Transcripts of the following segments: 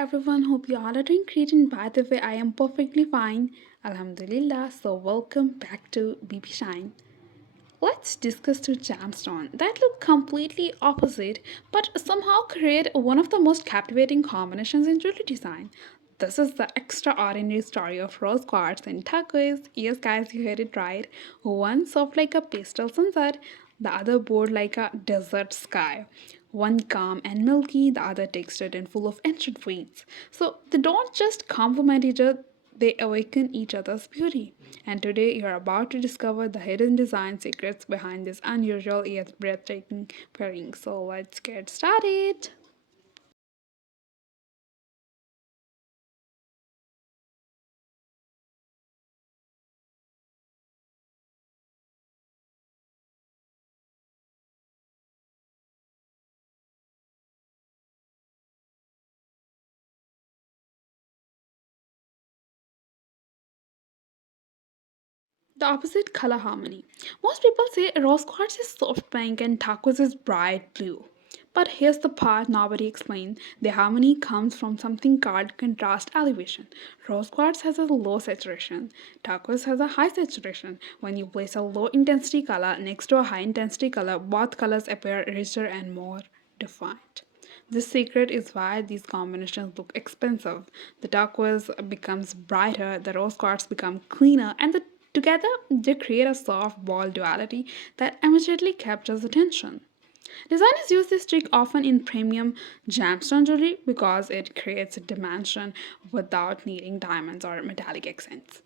everyone, hope you all are doing great. And by the way, I am perfectly fine. Alhamdulillah. So, welcome back to BB Shine. Let's discuss two gemstones that look completely opposite but somehow create one of the most captivating combinations in jewelry design. This is the extraordinary story of rose quartz and turquoise. Yes, guys, you heard it right. One soft like a pastel sunset, the other bold like a desert sky. One calm and milky, the other textured and full of ancient weeds. So they don't just complement each other, they awaken each other's beauty. And today you're about to discover the hidden design secrets behind this unusual yet breathtaking pairing. So let's get started. The opposite color harmony. Most people say rose quartz is soft pink and turquoise is bright blue. But here's the part nobody explains. The harmony comes from something called contrast elevation. Rose quartz has a low saturation. Turquoise has a high saturation. When you place a low intensity color next to a high intensity color, both colors appear richer and more defined. This secret is why these combinations look expensive. The turquoise becomes brighter, the rose quartz become cleaner, and together they create a soft ball duality that immediately captures attention. Designers use this trick often in premium gemstone jewelry because it creates a dimension without needing diamonds or metallic accents.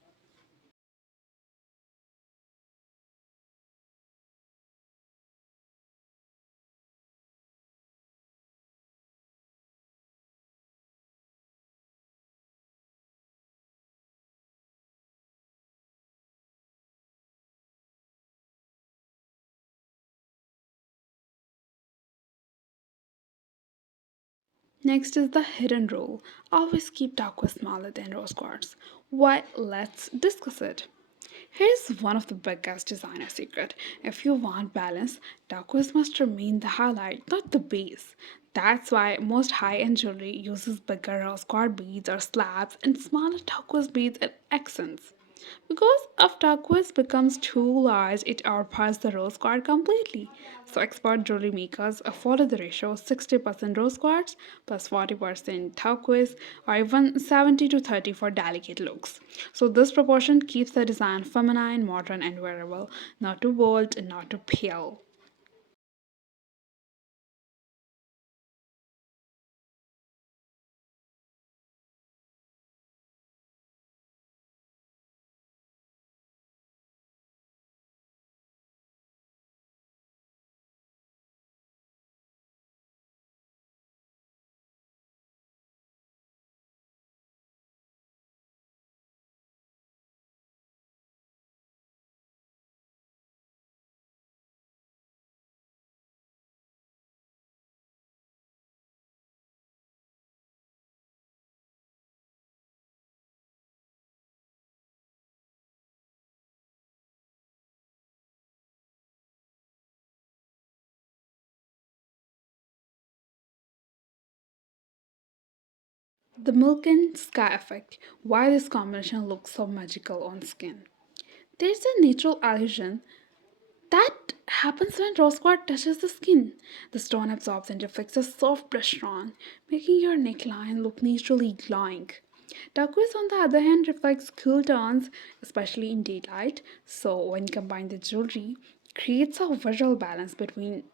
Next is the hidden rule. Always keep turquoise smaller than rose quartz. Why? Let's discuss it. Here's one of the biggest designer secret. If you want balance, turquoise must remain the highlight, not the base. That's why most high-end jewelry uses bigger rose quartz beads or slabs and smaller turquoise beads and accents. Because if turquoise becomes too large, it outparts the rose quartz completely. So expert jewelry makers follow the ratio 60% rose quartz plus 40% turquoise or even 70 to 30 for delicate looks. So this proportion keeps the design feminine, modern and wearable, not too bold and not too pale. The milk and sky effect. Why this combination looks so magical on skin. There's a natural illusion that happens when rose quartz touches the skin. The stone absorbs and reflects a soft pressure on, making your neckline look naturally glowing. Turquoise, on the other hand, reflects cool tones, especially in daylight, so when combined with jewelry, creates a visual balance between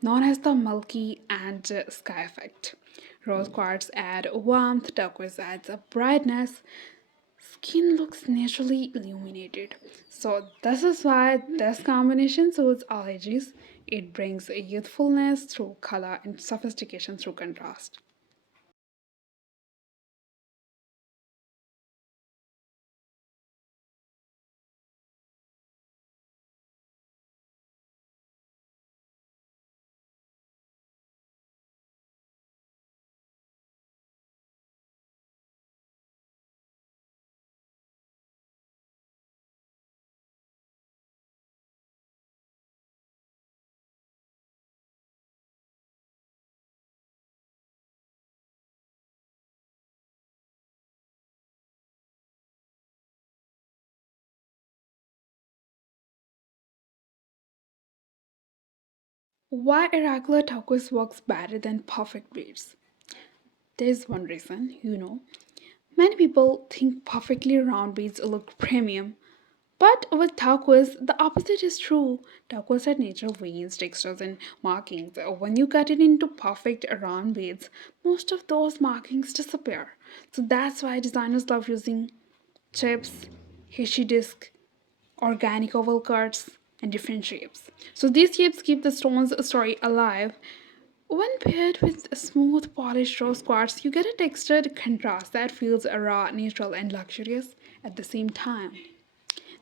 known as the milky and sky effect. Rose quartz add warmth, turquoise adds a brightness, skin looks naturally illuminated. So this is why this combination suits all ages. It brings youthfulness through color and sophistication through contrast. Why irregular turquoise works better than perfect beads? There's one reason, Many people think perfectly round beads look premium, but with turquoise, the opposite is true. Turquoise has natural veins, textures, and markings. When you cut it into perfect round beads, most of those markings disappear. So that's why designers love using chips, Hershey disc, organic oval cuts, and different shapes. So these shapes keep the stone's story alive. When paired with smooth, polished rose quartz, you get a textured contrast that feels raw, natural, and luxurious at the same time.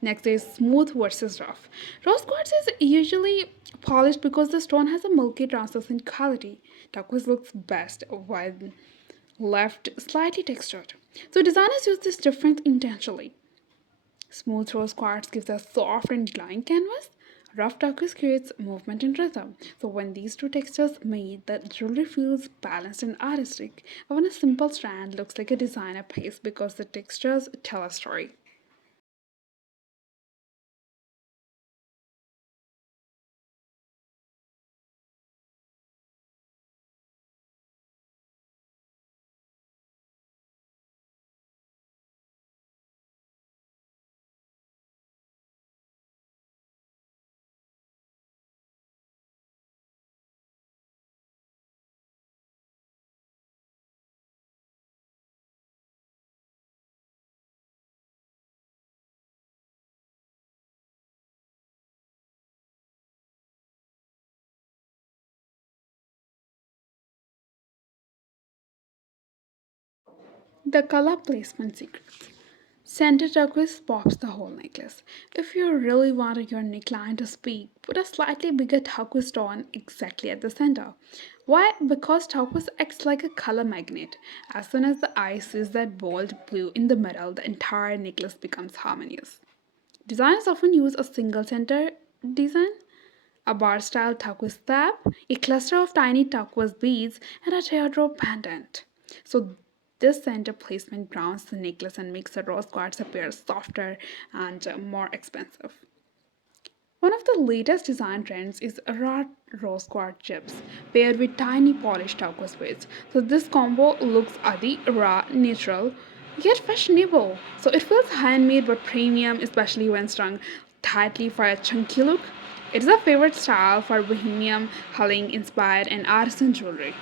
Next is smooth versus rough. Rose quartz is usually polished because the stone has a milky, translucent quality. Turquoise looks best when left slightly textured. So designers use this difference intentionally. Smooth rose quartz gives a soft and glowing canvas. Rough turquoise creates movement and rhythm. So when these two textures meet, the jewelry feels balanced and artistic. Even a simple strand looks like a designer piece because the textures tell a story. The color placement secrets. Center turquoise pops the whole necklace. If you really wanted your neckline to speak, put a slightly bigger turquoise stone exactly at the center. Why? Because turquoise acts like a color magnet. As soon as the eye sees that bold blue in the middle, the entire necklace becomes harmonious. Designers often use a single center design, a bar style turquoise tab, a cluster of tiny turquoise beads, and a teardrop pendant. So this center placement grounds the necklace and makes the rose quartz appear softer and more expensive. One of the latest design trends is raw rose quartz chips paired with tiny polished turquoise beads. So this combo looks adi, raw, natural, yet fashionable. So it feels handmade but premium, especially when strung tightly for a chunky look. It is a favorite style for bohemian, Halloween inspired, and artisan jewelry.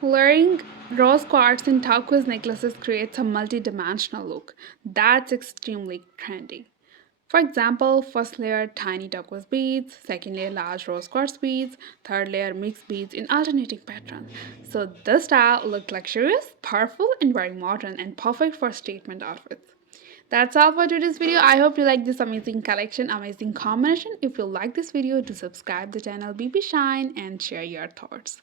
Layering rose quartz and turquoise necklaces creates a multi-dimensional look that's extremely trendy. For example, first layer tiny turquoise beads, second layer large rose quartz beads, third layer mixed beads in alternating patterns. So this style looked luxurious, powerful, and very modern and perfect for statement outfits. That's all for today's video. I hope you like this amazing collection, amazing combination. If you like this video, do subscribe the channel BB Shine and share your thoughts.